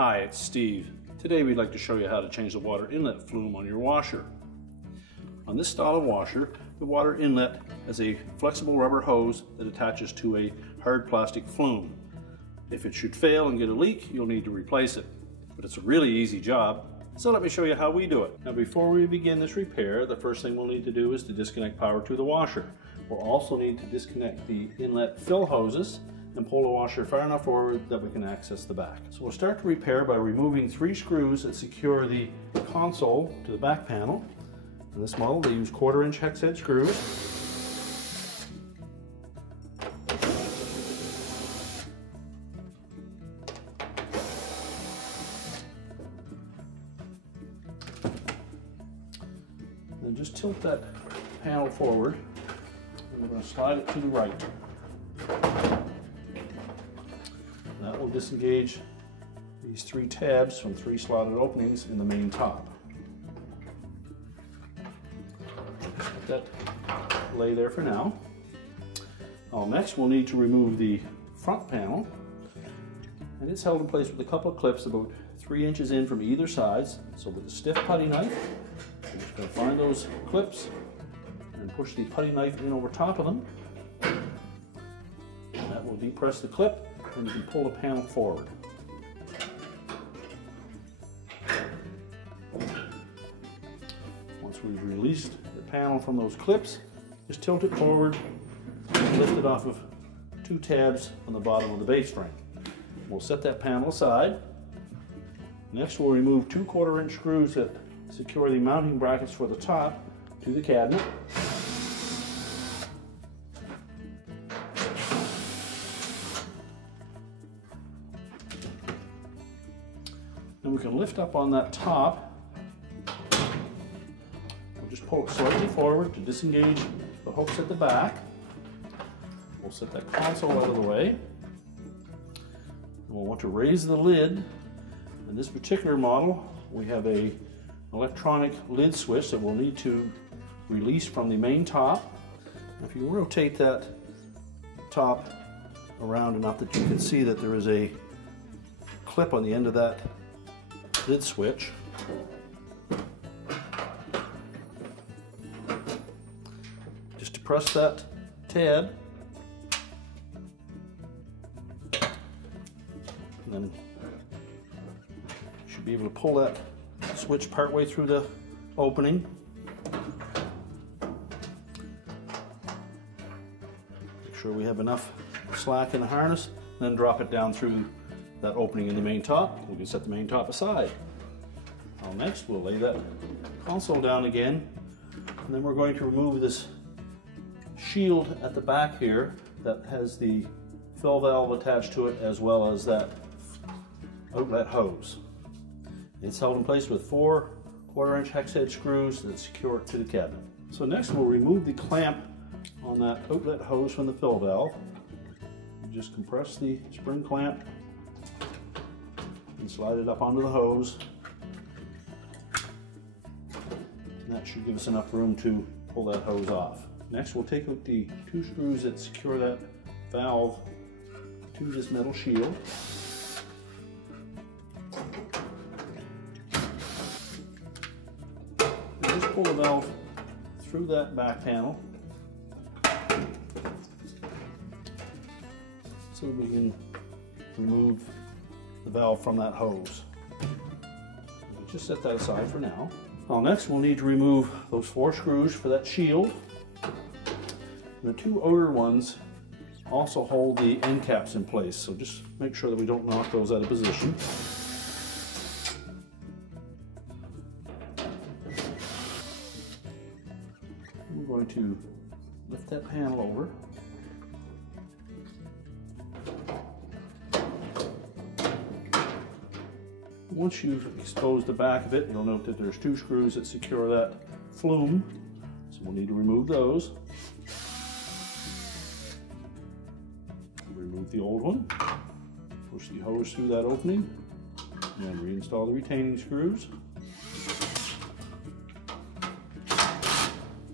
Hi, it's Steve. Today we'd like to show you how to change the water inlet flume on your washer. On this style of washer, the water inlet has a flexible rubber hose that attaches to a hard plastic flume. If it should fail and get a leak, you'll need to replace it. But it's a really easy job, so let me show you how we do it. Now before we begin this repair, the first thing we'll need to do is to disconnect power to the washer. We'll also need to disconnect the inlet fill hoses and pull the washer far enough forward that we can access the back. So we'll start the repair by removing 3 screws that secure the console to the back panel. In this model they use 1/4" hex head screws. And just tilt that panel forward and we're going to slide it to the right. That will disengage these 3 tabs from 3 slotted openings in the main top. Let that lay there for now. Next we'll need to remove the front panel, and it's held in place with a couple of clips about 3 inches in from either side. So with a stiff putty knife, we're just going to find those clips and push the putty knife in over top of them. And that will depress the clip, and you can pull the panel forward. Once we've released the panel from those clips, just tilt it forward and lift it off of 2 tabs on the bottom of the base frame. We'll set that panel aside. Next we'll remove 2 1/4" screws that secure the mounting brackets for the top to the cabinet. Then we can lift up on that top. We'll just pull it slightly forward to disengage the hooks at the back. We'll set that console out of the way. And we'll want to raise the lid. In this particular model, we have an electronic lid switch that we'll need to release from the main top. If you rotate that top around enough that you can see that there is a clip on the end of that lid switch. Just to press that tab, and then you should be able to pull that switch partway through the opening. Make sure we have enough slack in the harness, and then drop it down through that opening in the main top. We can set the main top aside. Next we'll lay that console down again, and then we're going to remove this shield at the back here that has the fill valve attached to it, as well as that outlet hose. It's held in place with 4 1/4" hex head screws that secure it to the cabinet. So next we'll remove the clamp on that outlet hose from the fill valve. You just compress the spring clamp and slide it up onto the hose. And that should give us enough room to pull that hose off. Next we'll take out the 2 screws that secure that valve to this metal shield. And just pull the valve through that back panel so we can remove the valve from that hose. We'll just set that aside for now. Next we'll need to remove those 4 screws for that shield. And the 2 outer ones also hold the end caps in place, so just make sure that we don't knock those out of position. We're going to lift that panel over. Once you've exposed the back of it, you'll note that there's 2 screws that secure that flume, so we'll need to remove those. Remove the old one, push the hose through that opening, and then reinstall the retaining screws.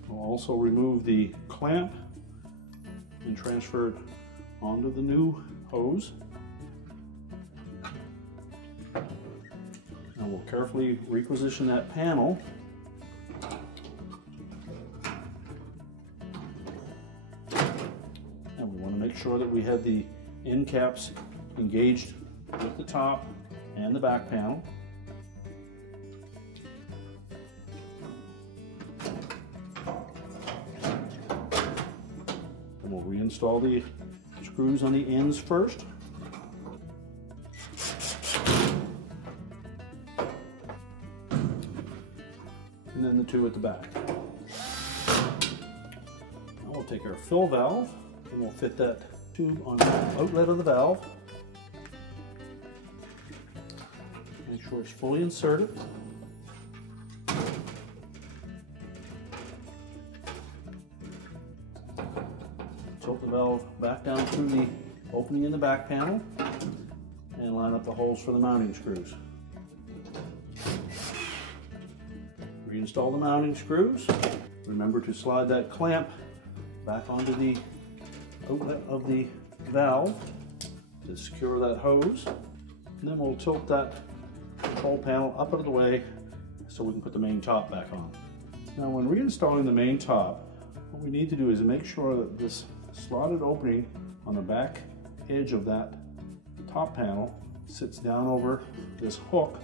We'll also remove the clamp and transfer it onto the new hose. And we'll carefully reposition that panel. And we want to make sure that we have the end caps engaged with the top and the back panel. And we'll reinstall the screws on the ends first. And then the two at the back. Now we'll take our fill valve and we'll fit that tube on the outlet of the valve. Make sure it's fully inserted. Tilt the valve back down through the opening in the back panel and line up the holes for the mounting screws. Reinstall the mounting screws. Remember to slide that clamp back onto the outlet of the valve to secure that hose. And then we'll tilt that control panel up out of the way so we can put the main top back on. Now when reinstalling the main top, what we need to do is make sure that this slotted opening on the back edge of that top panel sits down over this hook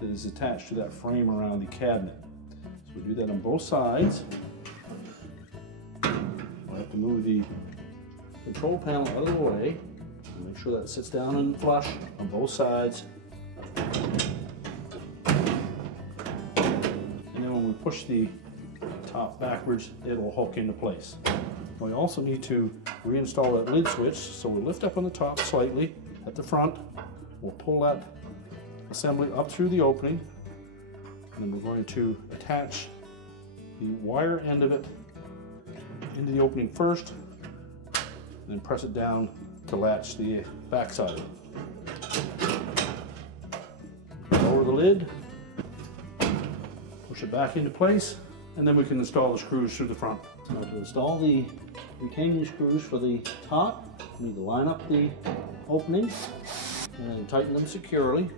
that is attached to that frame around the cabinet. So we do that on both sides. We have to move the control panel out of the way and make sure that sits down and flush on both sides. And then when we push the top backwards, it will hook into place. We also need to reinstall that lid switch, so we'll lift up on the top slightly at the front. We'll pull that assembly up through the opening, and then we're going to attach the wire end of it into the opening first, and then press it down to latch the back side of it. Lower the lid, push it back into place, and then we can install the screws through the front. Now to install the retaining screws for the top, we need to line up the openings and tighten them securely.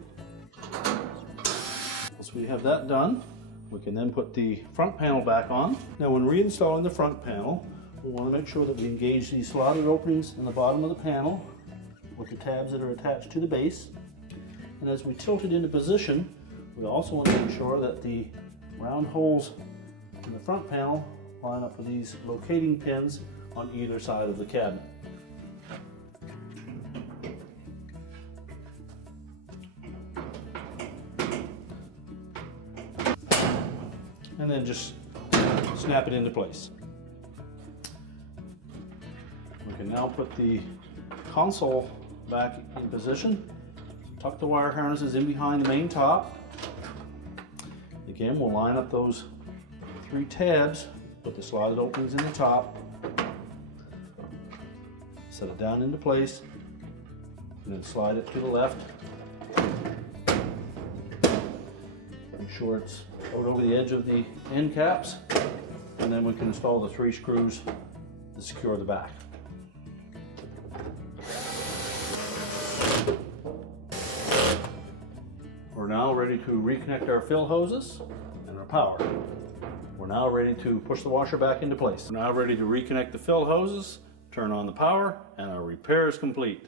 Once we have that done, we can then put the front panel back on. Now when reinstalling the front panel, we want to make sure that we engage these slotted openings in the bottom of the panel with the tabs that are attached to the base. And as we tilt it into position, we also want to make sure that the round holes in the front panel line up with these locating pins on either side of the cabinet. And then just snap it into place. We can now put the console back in position. Tuck the wire harnesses in behind the main top. Again, we'll line up those 3 tabs, put the slotted openings in the top, set it down into place, and then slide it to the left. Make sure it's out over the edge of the end caps, and then we can install the 3 screws to secure the back. We're now ready to reconnect our fill hoses and our power. We're now ready to push the washer back into place. We're now ready to reconnect the fill hoses, turn on the power, and our repair is complete.